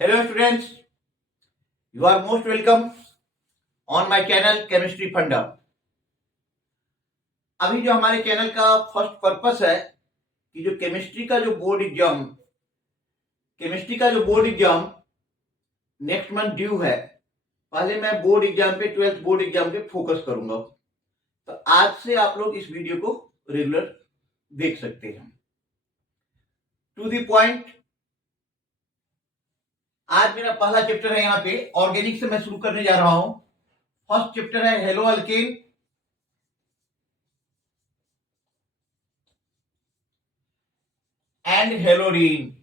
Hello students, you are most welcome on my channel Chemistry Funda। अभी जो हमारे channel का फर्स्ट पर्पस है कि जो केमिस्ट्री का जो board exam next month due है, पहले मैं बोर्ड एग्जाम पे 12th बोर्ड एग्जाम पे फोकस करूंगा। तो आज से आप लोग इस वीडियो को रेगुलर देख सकते हैं। टू द पॉइंट, आज मेरा पहला चैप्टर है यहाँ पे ऑर्गेनिक से मैं शुरू करने जा रहा हूं। फर्स्ट चैप्टर है haloalkane and haloarene.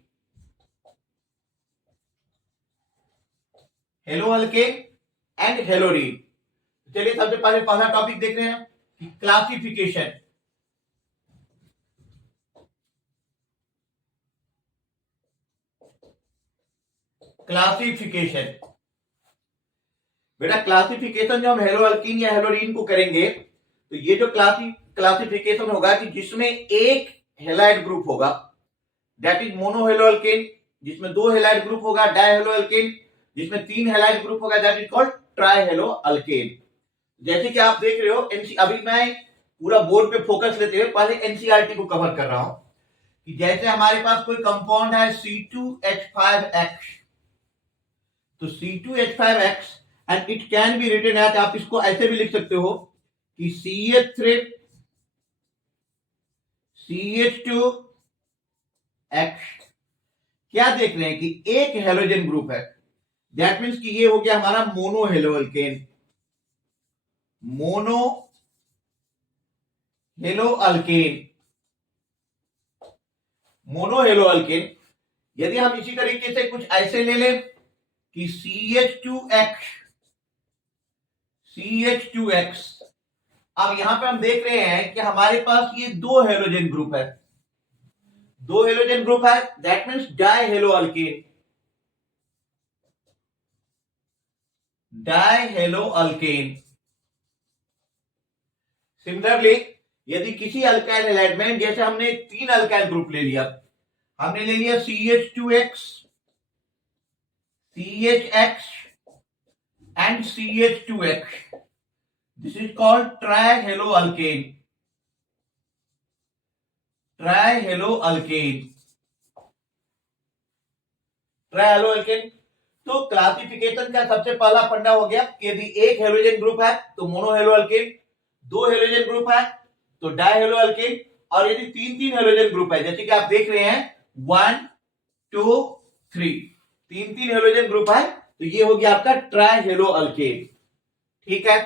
Haloalkane and haloarene. चलिए सबसे पहले पहला टॉपिक देख रहे हैं कि क्लासिफिकेशन। बेटा क्लासिफिकेशन जो हम हेलो अल्कीन या हेलोरीन को करेंगे तो ये जो क्लासिफिकेशन होगा कि जिसमें एक हेलाइड ग्रुप होगा, that is mono hello alkane. जिसमें दो हेलाइड ग्रुप होगा डाई हेलो अल्केन। जिसमें तीन हेलाइड ग्रुप होगा that is called try hello alkane. जैसे कि आप देख रहे हो अभी मैं पूरा बोर्ड पे फोकस लेते हुए पहले एनसीईआरटी को कवर कर रहा हूं कि जैसे हमारे पास कोई कंपाउंड है C2H5X, तो C2H5X and it can be written at, आप इसको ऐसे भी लिख सकते हो कि CH3CH2X। क्या देख रहे हैं कि एक हेलोजन ग्रुप है, दैट मीन्स कि ये हो गया हमारा mono hello alkane. Mono hello alkane. यदि हम इसी तरीके से कुछ ऐसे ले लें कि CH2X। अब यहां पे हम देख रहे हैं कि हमारे पास ये दो हेलोजन ग्रुप है, that means die hello alkane. Similarly यदि किसी अल्काइल हैलाइड में, जैसे हमने तीन अल्काइल ग्रुप ले लिया, हमने ले लिया CH2X, CHX and CH2X, this is called try hello alkane. तो क्लासिफिकेशन का सबसे पहला फंडा हो गया कि यदि एक हेलोजन ग्रुप है तो मोनो हेलो अल्केन, दो हेलोजन ग्रुप है तो डाई हेलो अल्केन, और यदि तीन तीन हेलोजन ग्रुप है जैसे कि आप देख रहे हैं 1 2 3, तीन तीन हेलोजन ग्रुप है तो ये हो गया आपका ट्राई हेलो अल्केन। ठीक है,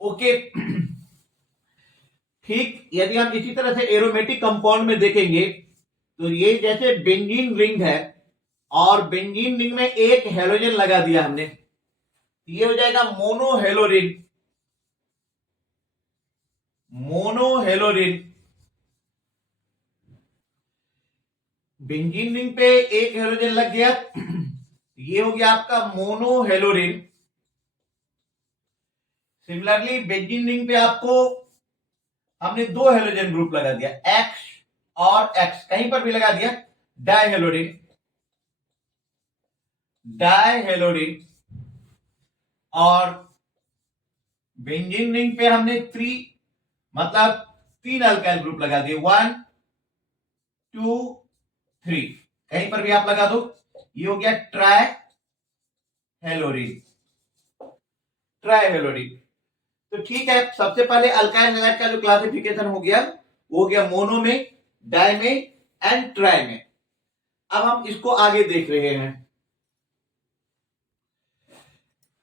ओके। ठीक, यदि हम इसी तरह से एरोमेटिक कंपाउंड में देखेंगे तो ये जैसे बेंजीन रिंग है और बेंजीन रिंग में एक हेलोजन लगा दिया हमने, ये हो जाएगा मोनो हेलोरिन। बेंजीन रिंग पे एक हेलोजन लग गया, ये हो गया आपका मोनो हेलोरिन। सिमिलरली बेंजीन रिंग पे आपको हमने दो हेलोजन ग्रुप लगा दिया, X और X, कहीं पर भी लगा दिया, डाई हेलोरिन। और बेंजीन रिंग पे हमने मतलब तीन अल्काइल ग्रुप लगा दिए, 1 2 3, कहीं पर भी आप लगा दो, ये हो गया ट्राई हेलोरिन। तो ठीक है, सबसे पहले अल्काइल हैलाइड का जो क्लासिफिकेशन हो गया वो हो गया मोनो में, डाई में एंड ट्राई में। अब हम इसको आगे देख रहे हैं।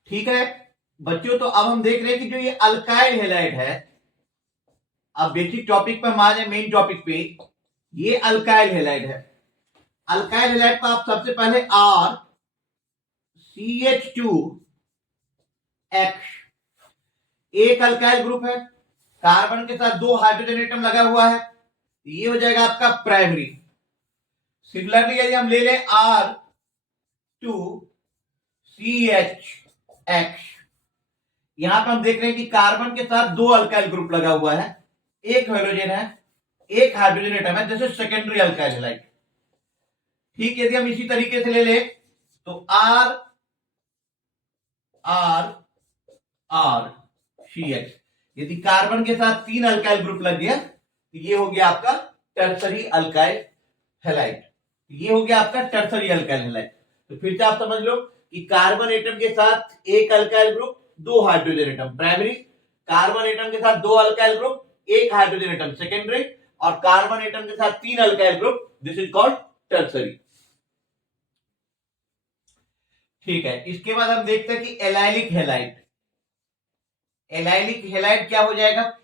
ठीक है बच्चों, तो अब हम देख रहे हैं कि जो ये अल्काइल हैलाइड है, अब बेसिक टॉपिक पे हम आ जाए, मेन टॉपिक पे, ये अल्काइल हैलाइड है। अल्काइल हैलाइड को आप सबसे पहले R CH2X, एक अल्काइल ग्रुप है, कार्बन के साथ दो हाइड्रोजन एटम लगा हुआ है, ये हो जाएगा आपका प्राइमरी। सिमिलरली यदि हम ले लें R2CHX, यहां पर हम देख रहे हैं कि कार्बन के साथ दो अल्काइल ग्रुप लगा हुआ है, एक हाइड्रोजन है, एक हाइड्रोजन एटम है, जैसे सेकेंडरी अल्काइल हैलाइड। ठीक, यदि हम इसी तरीके से ले लें तो R R R C H, यदि कार्बन के साथ 3 अल्काइल ग्रुप लग गया तो ये हो गया आपका टर्सरी अल्काइल हैलाइड, ये हो गया आपका टर्सरी अल्काइल हैलाइड। तो फिर से आप समझ लो कि कार्बन एटम के साथ एक alkyl group, 2 hydrogen atom primary, carbon atom के साथ 2 alkyl group, 1 hydrogen atom secondary, और कार्बन एटम के साथ 3 alkyl group, this is called tertiary. ठीक है, इसके बाद हम देखते हैं कि एलाइलिक हैलाइड। एलाइलिक हैलाइड क्या हो जाएगा?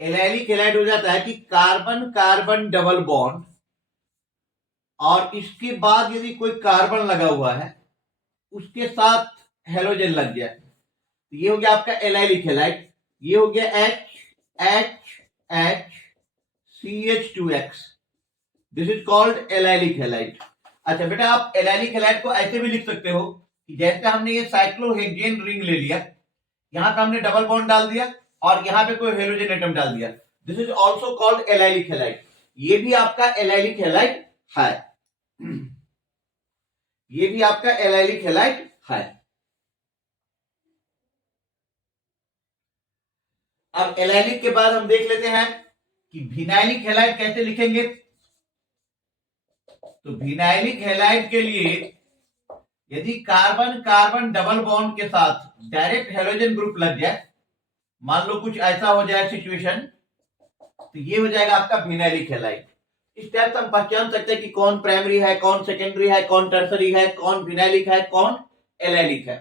एलाइलिक हैलाइड हो जाता है कि कार्बन कार्बन डबल बॉन्ड और इसके बाद यदि कोई कार्बन लगा हुआ है उसके साथ हेलोजन लग गया, तो ये हो गया आपका एलाइलिक हैलाइड। ये हो गया HHHCH2X, this is called allylic halide. अच्छा बेटा, आप एलाइलिक हैलाइड को ऐसे भी लिख सकते हो कि जैसे हमने ये साइक्लोहेक्सेन रिंग ले लिया, यहां पे हमने डबल बॉन्ड डाल दिया और यहां पे कोई हेलोजन एटम डाल दिया, this is also called allylic halide. ये भी आपका एलाइलिक हैलाइड है, ये भी आपका एलाइलिक हैलाइड है। अब एलाइलिक के बाद हम देख लेते हैं कि विनाइलिक हैलाइड कैसे लिखेंगे। तो विनाइलिक हैलाइड के लिए यदि कार्बन कार्बन डबल बॉन्ड के साथ डायरेक्ट हेलोजन ग्रुप लग जाए, मान लो कुछ ऐसा हो जाए सिचुएशन, तो ये हो जाएगा आपका विनाइलिक हैलाइड। इस टाइप से हम पहचान सकते हैं कि कौन प्राइमरी है, कौन सेकेंडरी है, कौन टर्सरी है, कौन विनाइलिक है, कौन एलाइलिक है।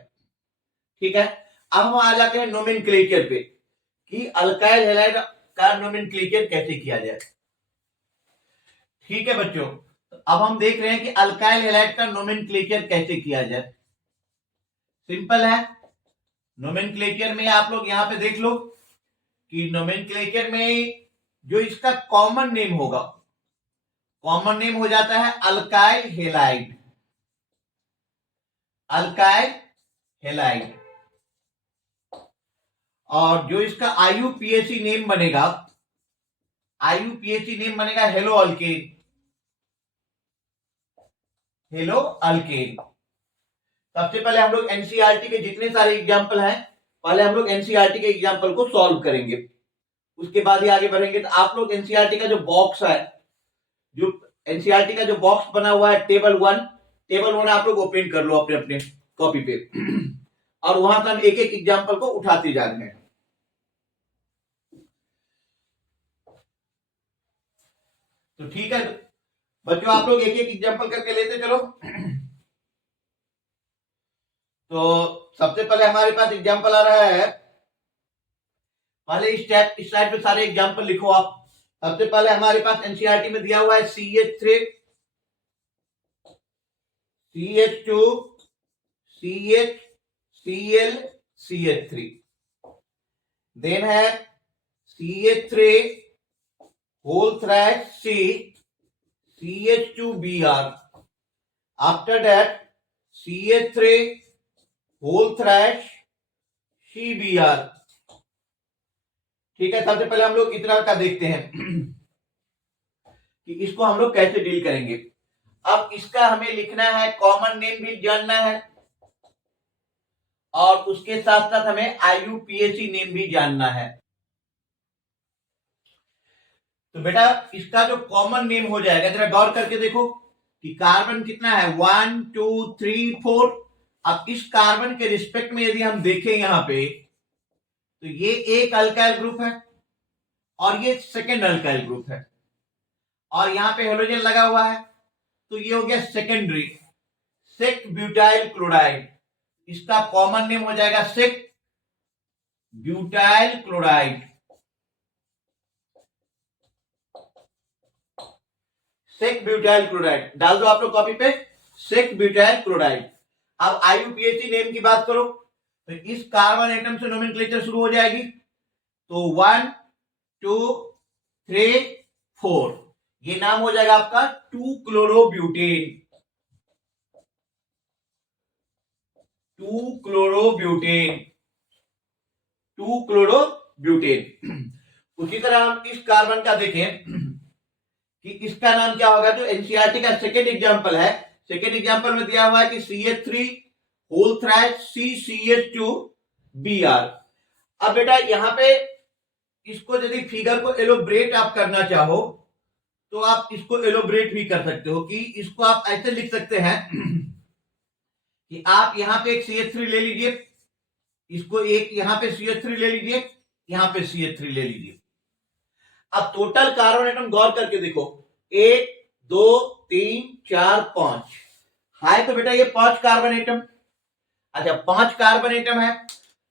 ठीक है, अब हम आ जाते हैं नोमेनक्लेचर पे कि अल्काइल हैलाइड का नोमेनक्लेचर कैसे किया जाए। ठीक है बच्चों, अब हम देख रहे हैं कि अल्काइल हैलाइड का नोमेनक्लेचर कैसे किया जाए। सिंपल है, नोमेनक्लेचर में आप लोग यहां पे देख लो कि नोमेनक्लेचर में जो इसका कॉमन नेम होगा, कॉमन नेम हो जाता है अल्काइल हैलाइड, अल्काइल हैलाइड। और जो इसका आईयूपीएसी नेम बनेगा, आईयूपीएसी नेम बनेगा हेलो अल्केन, हेलो अल्केन। सबसे पहले हम लोग एनसीईआरटी के जितने सारे एग्जाम्पल हैं, पहले हम लोग एनसीईआरटी के एग्जाम्पल को सॉल्व करेंगे, उसके बाद ही आगे बढ़ेंगे। तो आप लोग एनसीईआरटी का जो बॉक्स है, जो एनसीईआरटी का जो बॉक्स बना हुआ है टेबल 1 आप लोग ओपन कर लो अपने अपने कॉपी पे और वहां से हम एक एक एग्जाम्पल को उठाते जा रहे हैं। तो ठीक है बच्चों, आप लोग एक एक एग्जाम्पल करके लेते चलो। तो सबसे पहले हमारे पास एग्जाम्पल आ रहा है, पहले इस साइड पे सारे एग्जाम्पल लिखो आप। सबसे पहले हमारे पास एनसीईआरटी में दिया हुआ है CH3, CH2, CH, Cl, CH3, then है CH3 whole thrash C, CH2Br, after that CH3 whole thrash CBr। ठीक है, सबसे पहले हम लोग इतना का देखते हैं कि इसको हम लोग कैसे डील करेंगे। अब इसका हमें लिखना है, कॉमन नेम भी जानना है और उसके साथ साथ हमें आईयूपीएसी नेम भी जानना है। तो बेटा इसका जो कॉमन नेम हो जाएगा, जरा गौर करके देखो कि कार्बन कितना है, 1 2 3 4। अब इस कार्बन के रिस्पेक्ट में यदि हम देखें यहां पे, तो ये एक अल्काइल ग्रुप है और ये सेकेंड अल्काइल ग्रुप है और यहां पे हेलोजन लगा हुआ है, तो ये हो गया सेकेंडरी, सेक ब्यूटाइल क्लोराइड। इसका कॉमन नेम हो जाएगा sec butyl chloride, sec butyl chloride डाल दो आप लोग कॉपी पे, सेक ब्यूटाइल क्लोराइड। अब आईयूपीएसी नेम की बात करो तो इस कार्बन एटम से नोमेनक्लेचर शुरू हो जाएगी, तो 1 2 3 4, ये नाम हो जाएगा आपका 2 क्लोरोब्यूटेन, 2 क्लोरोब्यूटेन, 2 क्लोरोब्यूटेन। उसी तरह हम इस कार्बन का देखें कि इसका नाम क्या होगा, जो एनसीईआरटी का सेकेंड एग्जांपल है सेकेंड एग्जांपल में दिया हुआ है कि CH3 होल थ्राइस CCH2Br। अब बेटा यहां पे इसको यदि फिगर को एलोब्रेट आप करना चाहो तो आप इसको एलोब्रेट भी कर सकते हो, कि इसको आप ऐसे लिख सकते हैं कि आप यहां पे एक CH3 ले लीजिए, इसको एक यहां पे CH3 ले लीजिए, यहां पे CH3 ले लीजिए। अब टोटल कार्बन एटम गौर करके देखो, 1 2 3 4 5 है, तो बेटा ये 5 कार्बन एटम। अच्छा 5 कार्बन एटम है,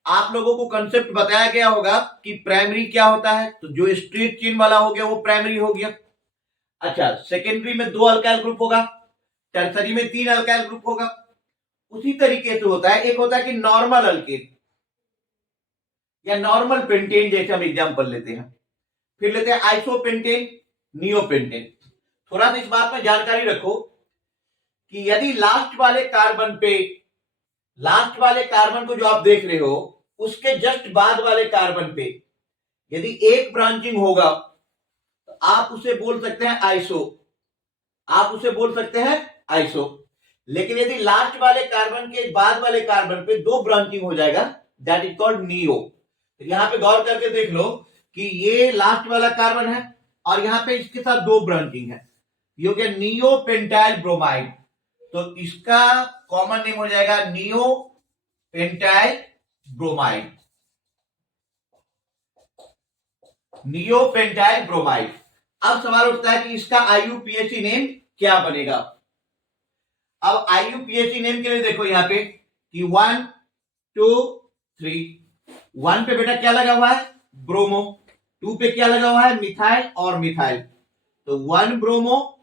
आप लोगों को कंसेप्ट बताया गया होगा कि प्राइमरी क्या होता है, तो जो स्ट्रेट चेन वाला हो गया वो प्राइमरी हो गया। अच्छा सेकेंडरी में 2 अल्काइल ग्रुप होगा, टर्सरी में 3 अल्काइल ग्रुप होगा। उसी तरीके से होता है, एक होता है कि नॉर्मल अल्केन या नॉर्मल पेंटेन, जैसे हम एग्जांपल लेते हैं, फिर लेते हैं आइसोपेंटेन, नियोपेंटेन। थोड़ा सा इस बात में जानकारी रखो कि यदि लास्ट वाले कार्बन को जो आप देख रहे हो उसके जस्ट बाद वाले कार्बन पे यदि एक ब्रांचिंग होगा तो आप उसे बोल सकते हैं आइसो, लेकिन यदि लास्ट वाले कार्बन के बाद वाले कार्बन पे 2 ब्रांचिंग हो जाएगा, दैट इज कॉल्ड नियो। यहां पे गौर करके देख लो कि ये लास्ट वाला कार्बन है और यहां पे इसके साथ 2 ब्रांचिंग है, ये हो गया नियो पेंटाइल ब्रोमाइड। तो इसका कॉमन नेम हो जाएगा neo pentyl bromide, neo pentyl bromide. अब सवाल उठता है कि इसका IUPAC नेम क्या बनेगा। अब IUPAC नेम के लिए देखो यहां पे कि 1 2 3, 1 पे बेटा क्या लगा हुआ है, ब्रोमो, 2 पे क्या लगा हुआ है, मिथाइल और मिथाइल, तो 1 ब्रोमो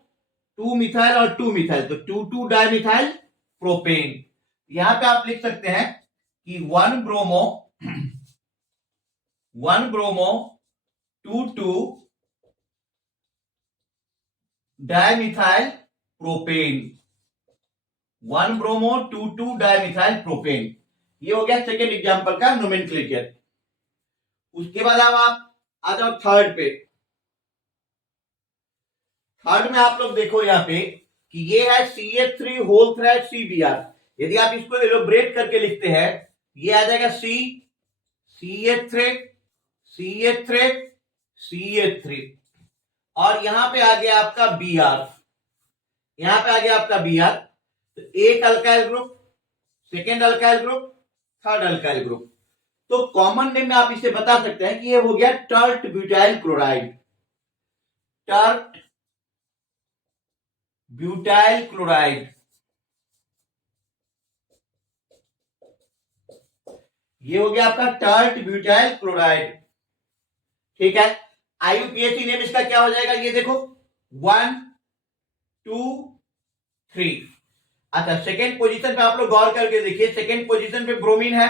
2 मिथाइल और 2 मिथाइल, तो 2 डाइमिथाइल प्रोपेन। यहां पे आप लिख सकते हैं कि 1 bromo 2 dimethyl propane, 1 bromo 2 dimethyl propane. ये हो गया सेकेंड एग्जांपल का नोमेनक्लेचर। उसके बाद अब आप आ जाओ थर्ड पे। थर्ड में आप लोग देखो यहां पे कि ये है CH3 होल थ्राइस CBr। यदि आप इसको एलोब्रेट करके लिखते हैं, ये आ जाएगा CH3 और यहां पे आ गया आपका Br, तो एक alkyl group, second alkyl group, third alkyl group. तो कॉमन नेम में आप इसे बता सकते हैं कि ये हो गया टर्ट ब्यूटाइल क्लोराइड, ये हो गया आपका टर्ट ब्यूटाइल क्लोराइड। ठीक है, IUPAC नेम इसका क्या हो जाएगा, ये देखो 1 2 3। अच्छा सेकेंड पोजीशन पे आप लोग गौर करके देखिए, सेकेंड पोजीशन पे ब्रोमीन है,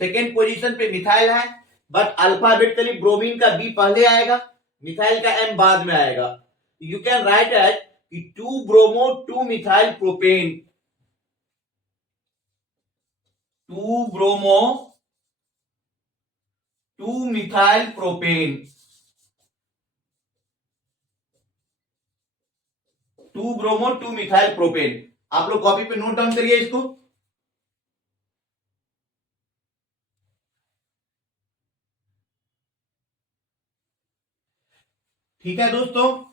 सेकेंड पोजीशन पे मिथाइल है, बट अल्फाबेटिकली ब्रोमीन का B पहले आएगा, मिथाइल का M बाद में आएगा। You can write as 2 bromo 2 methyl propane, 2 bromo 2 methyl propane, 2 bromo 2 methyl propane. आप लोग कॉपी पे नोट डाउन करिए इसको। ठीक है दोस्तों,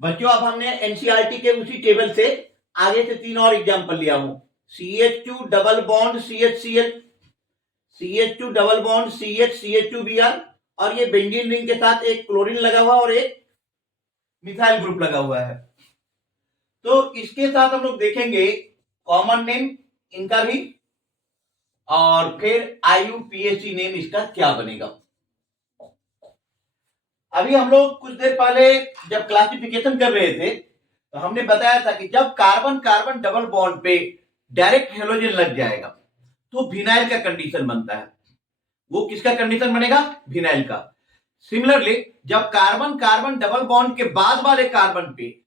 बच्चों अब हमने एनसीईआरटी के उसी टेबल से आगे से 3 और एग्जांपल लिया हूं। CH2 double bond CHCl, CH2 double bond CH2Br, और ये बेंजीन रिंग के साथ एक क्लोरीन लगा हुआ और एक मिथाइल ग्रुप लगा हुआ है। तो इसके साथ हम लोग देखेंगे कॉमन नेम इनका भी, और फिर IUPAC नेम इसका क्या बनेगा। अभी हम लोग कुछ देर पहले जब क्लासिफिकेशन कर रहे थे तो हमने बताया था कि जब कार्बन कार्बन डबल बॉन्ड पे डायरेक्ट हेलोजन लग जाएगा तो विनाइल का कंडीशन बनता है। वो किसका कंडीशन बनेगा, विनाइल का। सिमिलरली जब कार्बन कार्बन डबल बॉन्ड के बाद वाले कार्बन पे,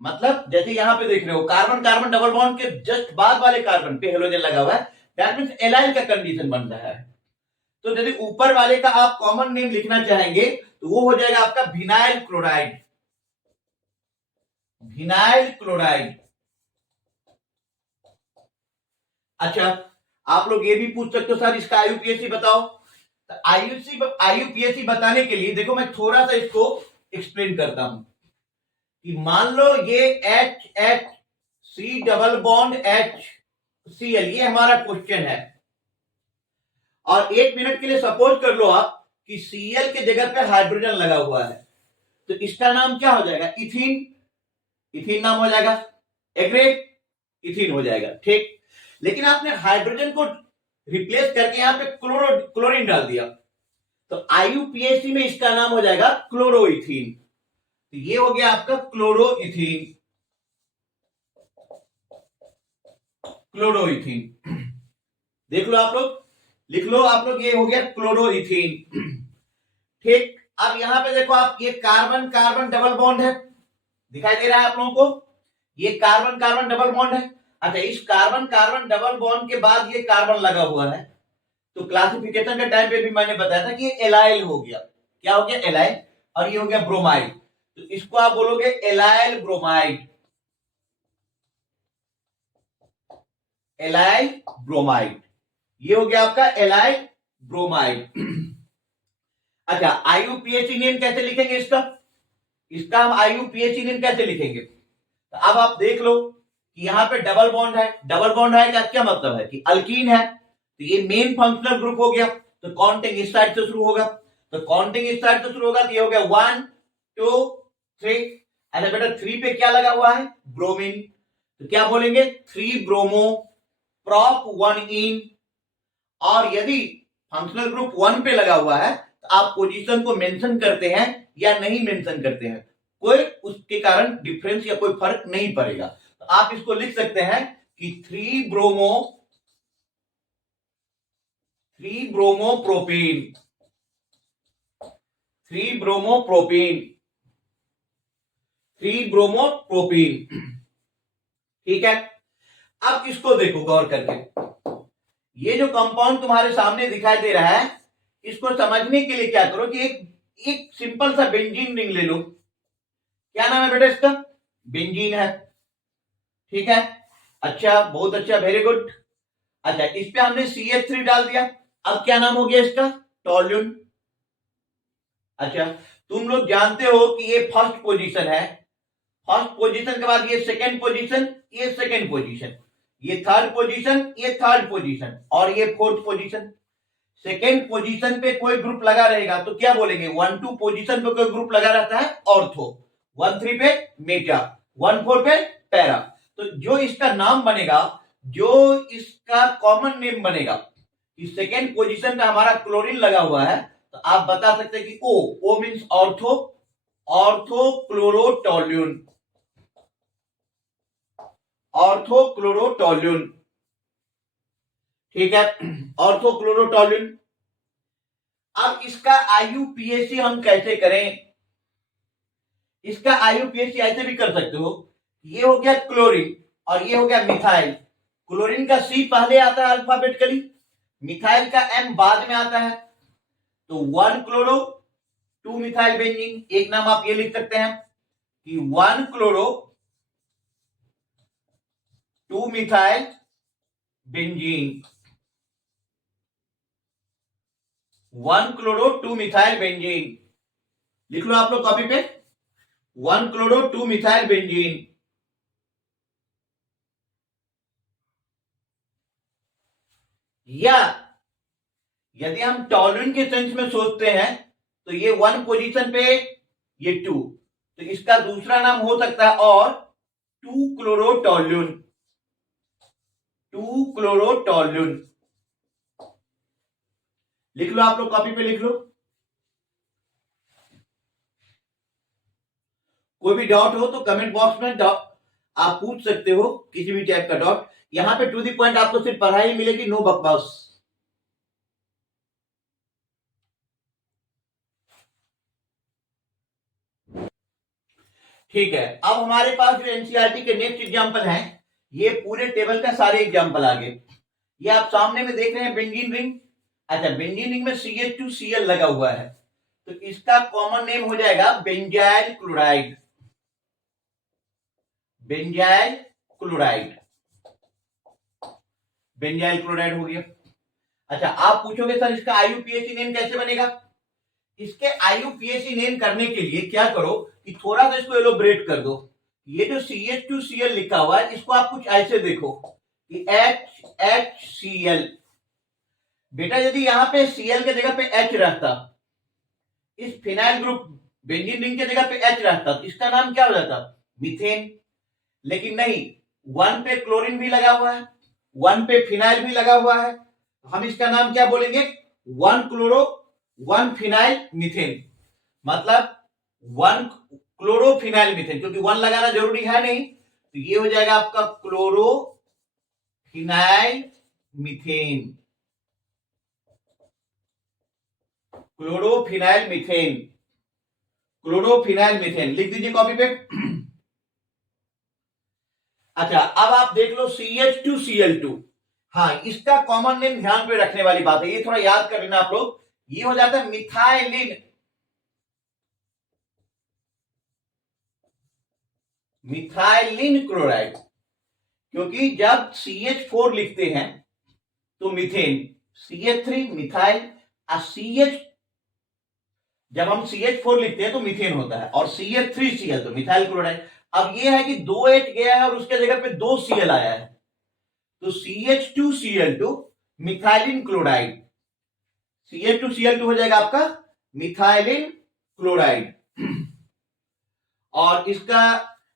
मतलब जैसे यहां पे देख रहे हो कार्बन कार्बन डबल बॉन्ड के जस्ट बाद वाले कार्बन पे हेलोजन लगा हुआ है, दैट मींस एलाइल का कंडीशन बन रहा है। तो यदि ऊपर वाले का आप कॉमन नेम लिखना चाहेंगे तो वो हो जाएगा आपका विनाइल क्लोराइड, अच्छा, आप लोग ये भी पूछ सकते हो सर इसका आईयूपीएसी बताओ। तो आईयूपीएसी बताने के लिए देखो मैं थोड़ा सा इसको एक्सप्लेन करता हूं कि मान लो ये H H C double bond H C L, ये हमारा क्वेश्चन है। और 1 मिनट के लिए सपोज कर लो आप कि सीएल के जगह पे हाइड्रोजन लगा हुआ है, तो इसका नाम क्या हो जाएगा? इथीन। इथीन नाम हो जाएगा। एग्रीड? इथीन हो जाएगा, ठीक। लेकिन आपने हाइड्रोजन को रिप्लेस करके यहां पे क्लोरीन डाल दिया, तो आईयूपीएसी में इसका नाम हो जाएगा क्लोरोइथीन। तो ये हो गया आपका क्लोरोइथीन। क्लोरोइथीन देख लो आप लोग, लिख लो आप लोग, ये हो गया क्लोरोइथीन, ठीक। अब यहां पे देखो आप, ये कार्बन कार्बन डबल बॉन्ड है, दिखाई दे रहा है आप लोगों को? ये कार्बन कार्बन डबल बॉन्ड है। अच्छा, इस कार्बन कार्बन डबल बॉन्ड के बाद ये कार्बन लगा हुआ है, तो क्लासिफिकेशन के टाइम पे भी मैंने बताया था कि ये एलाइल हो गया। क्या हो गया? एलाइल। और ये हो गया ब्रोमाइड, तो इसको आप बोलोगे एलाइल ब्रोमाइड। एलाइल ब्रोमाइड, ये हो गया आपका एलाइल ब्रोमाइड। अच्छा, आईयूपीएसी नेम कैसे लिखेंगे इसका? इसका हम आईयूपीएसी नेम कैसे लिखेंगे? तो अब आप देख लो कि यहां पे डबल बॉन्ड है। डबल बॉन्ड है का क्या मतलब है कि अल्कीन है, तो ये मेन फंक्शनल ग्रुप हो गया। तो काउंटिंग इस साइड से शुरू होगा, तो काउंटिंग इस साइड से शुरू होगा, तो ये हो गया 1 2 3। अच्छा बेटा, 3 पे क्या लगा हुआ है? ब्रोमीन। तो क्या बोलेंगे? 3 ब्रोमो प्रॉप 1 इन। और यदि फंक्शनल ग्रुप 1 पे लगा हुआ है तो आप पोजीशन को मेंशन करते हैं या नहीं मेंशन करते हैं, कोई उसके कारण डिफरेंस या कोई फर्क नहीं पड़ेगा। तो आप इसको लिख सकते हैं कि 3 bromo propane. 3 bromo propane. 3 bromo propane, ठीक है। अब इसको देखो गौर करके, ये जो कंपाउंड तुम्हारे सामने दिखाई दे रहा है, इसको समझने के लिए क्या करो कि एक सिंपल सा बेंजीन रिंग ले लो। क्या नाम है बेटा इसका? बेंजीन है, ठीक है। अच्छा, बहुत अच्छा, वेरी गुड। अच्छा, इस पे हमने CH3 डाल दिया, अब क्या नाम हो गया इसका? टॉल्यून। अच्छा, तुम लोग जानते हो कि ये फर्स्ट पोजीशन है, फर्स्ट पोजीशन के बाद ये सेकंड पोजीशन, ये सेकंड पोजीशन, ये थर्ड पोजीशन, ये थर्ड पोजीशन, और ये फोर्थ पोजीशन। सेकेंड पोजीशन पे कोई ग्रुप लगा रहेगा तो क्या बोलेंगे? 1-2 पोजीशन पे कोई ग्रुप लगा रहता है ऑर्थो, 1-3 पे मेटा, 1-4 पे पैरा। तो जो इसका नाम बनेगा, जो इसका कॉमन नेम बनेगा, कि सेकेंड पोजीशन पे हमारा क्लोरीन लगा हुआ है, तो आप बता सकते हैं कि O means ortho, ortho chlorotoluene, ortho chlorotoluene, ठीक है, ऑर्थो क्लोरोटोल्यून। अब इसका आईयूपीएसी हम कैसे करें? इसका आईयूपीएसी ऐसे भी कर सकते हो, ये हो गया क्लोरीन और ये हो गया मिथाइल। क्लोरीन का सी पहले आता है अल्फाबेटिकली, मिथाइल का एम बाद में आता है, तो 1 क्लोरो 2 मिथाइल बेंजीन। एक नाम आप ये लिख सकते हैं कि 1 chloro 2 methyl benzene, 1 chloro 2 methyl benzene. लिख लो आप लोग कॉपी पे, 1 क्लोरो 2 मिथाइल बेंजीन। या यदि हम टॉल्यून के सेंस में सोचते हैं तो ये 1 पोजीशन पे, ये 2, तो इसका दूसरा नाम हो सकता है और 2 क्लोरोटोल्यून, 2 क्लोरोटोल्यून। लिख लो आप लोग कॉपी पे, लिख लो। कोई भी डाउट हो तो कमेंट बॉक्स में आप पूछ सकते हो, किसी भी टाइप का डाउट। यहां पे टू द पॉइंट आपको सिर्फ पढ़ाई मिलेगी, नो बकवास। ठीक है, अब हमारे पास जो एनसीईआरटी के नेक्स्ट एग्जांपल हैं, ये पूरे टेबल का सारे एग्जांपल आ गए। ये आप सामने में देख रहे हैं बेंजीन रिंग। अच्छा, बेंजीन रिंग में CH2Cl लगा हुआ है, तो इसका कॉमन नेम हो जाएगा benzyl chloride, benzyl chloride. Benzyl chloride हो गया। अच्छा, आप पूछोगे सर इसका आईयूपीएसी नेम कैसे बनेगा? इसके आईयूपीएसी नेम करने के लिए क्या करो कि थोड़ा सा इसको एलोब्रेट कर दो। ये जो CH2Cl लिखा हुआ है इसको आप कुछ ऐसे देखो कि HCl। बेटा यदि यहां पे Cl के जगह पे H रहता, इस फिनाइल ग्रुप बेंजीन रिंग के जगह पे H रहता, तो इसका नाम क्या हो जाता? मीथेन। लेकिन नहीं, 1 पे क्लोरीन भी लगा हुआ है, 1 पे फिनाइल भी लगा हुआ है, हम इसका नाम क्या बोलेंगे? 1 क्लोरो 1 फिनाइल मीथेन। मतलब 1 क्लोरोफिनाइल मीथेन, क्योंकि 1 लगाना जरूरी है नहीं, तो ये हो जाएगा आपका chlorophenyl methane. Chlorophenyl methane, chlorophenyl methane लिख दीजिए कॉपी पे। अच्छा, अब आप देख लो CH2Cl2। हाँ, इसका कॉमन नेम ध्यान पे रखने वाली बात है, ये थोड़ा याद कर लेना आप लोग। ये हो जाता है मिथाइलिन, मिथाइलिन क्लोराइड। क्योंकि जब CH4 लिखते हैं तो मीथेन, CH3 मिथाइल, CH जब हम CH4 लिखते हैं तो मीथेन होता है, और CH3Cl तो मिथाइल क्लोराइड। अब ये है कि 2H गया है और उसके जगह पे 2Cl आया है, तो CH2Cl2 मिथाइलिन क्लोराइड, CH2Cl2 हो जाएगा आपका मिथाइलिन क्लोराइड। और इसका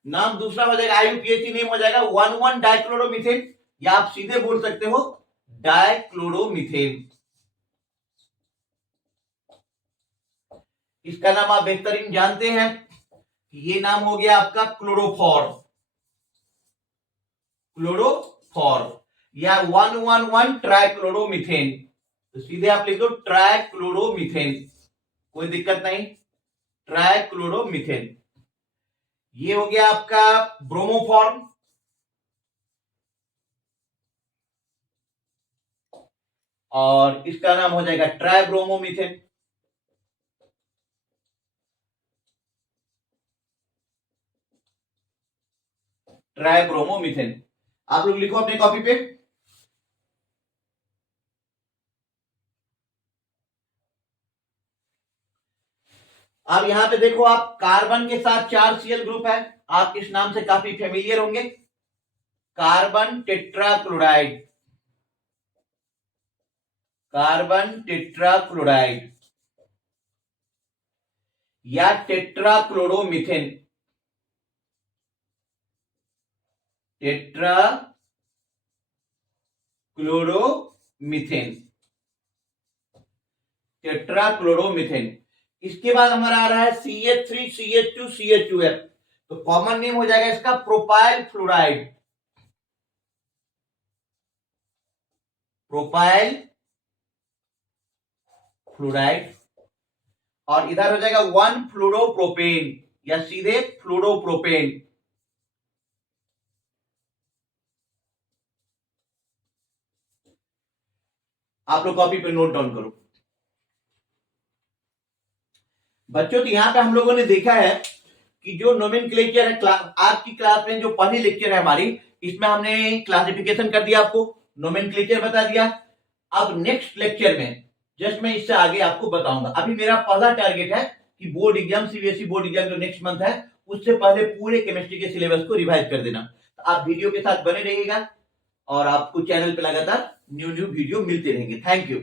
नाम दूसरा हो जाएगा, आईयूपीएसी नेम हो जाएगा 1,1 डाइक्लोरोमीथेन, या आप सीधे बोल सकते हो डाइक्लोरोमीथेन। इसका नाम आप बेहतरीन जानते हैं, ये नाम हो गया आपका क्लोरोफॉर, क्लोरोफॉर, या 1,1,1 ट्राइक्लोरोमीथेन, तो सीधे आप लिख दो ट्राइक्लोरोमीथेन, कोई दिक्कत नहीं, ट्राइक्लोरोमीथेन। ये हो गया आपका ब्रोमोफॉर्म, और इसका नाम हो जाएगा ट्राइब्रोमोमीथेन। ट्राइब्रोमोमीथेन आप लोग लिखो अपने कॉपी पे। अब यहां पे देखो, आप कार्बन के साथ 4 Cl ग्रुप है, आप इस नाम से काफी फेमिलियर होंगे, कार्बन टेट्राक्लोराइड, कार्बन टेट्राक्लोराइड, या टेट्राक्लोरोमीथेन, टेट्राक्लोरोमीथेन, टेट्राक्लोरोमीथेन। इसके बाद हमारा आ रहा है CH3 CH2 CH2F, तो कॉमन नेम हो जाएगा इसका प्रोपाइल फ्लोराइड, प्रोपाइल फ्लोराइड। और इधर हो जाएगा 1 फ्लोरोप्रोपेन, या सीधे फ्लोरोप्रोपेन। आप लोग कॉपी पे नोट डाउन करो बच्चों। तो यहां पे हम लोगों ने देखा है कि जो नोमेनक्लेचर है, आज की क्लास में जो पहली लेक्चर है हमारी, इसमें हमने क्लासिफिकेशन कर दिया, आपको नोमेनक्लेचर बता दिया। अब नेक्स्ट लेक्चर में जस्ट मैं इससे आगे आपको बताऊंगा। अभी मेरा पहला टारगेट है कि board exam, CBSE board exam जो नेक्स्ट मंथ है, उससे पहले पूरे केमिस्ट्री के सिलेबस को रिवाइज कर देना। तो आप वीडियो के साथ बने रहिएगा, और आपको चैनल पे लगातार न्यू वीडियो मिलते रहेंगे। Thank you.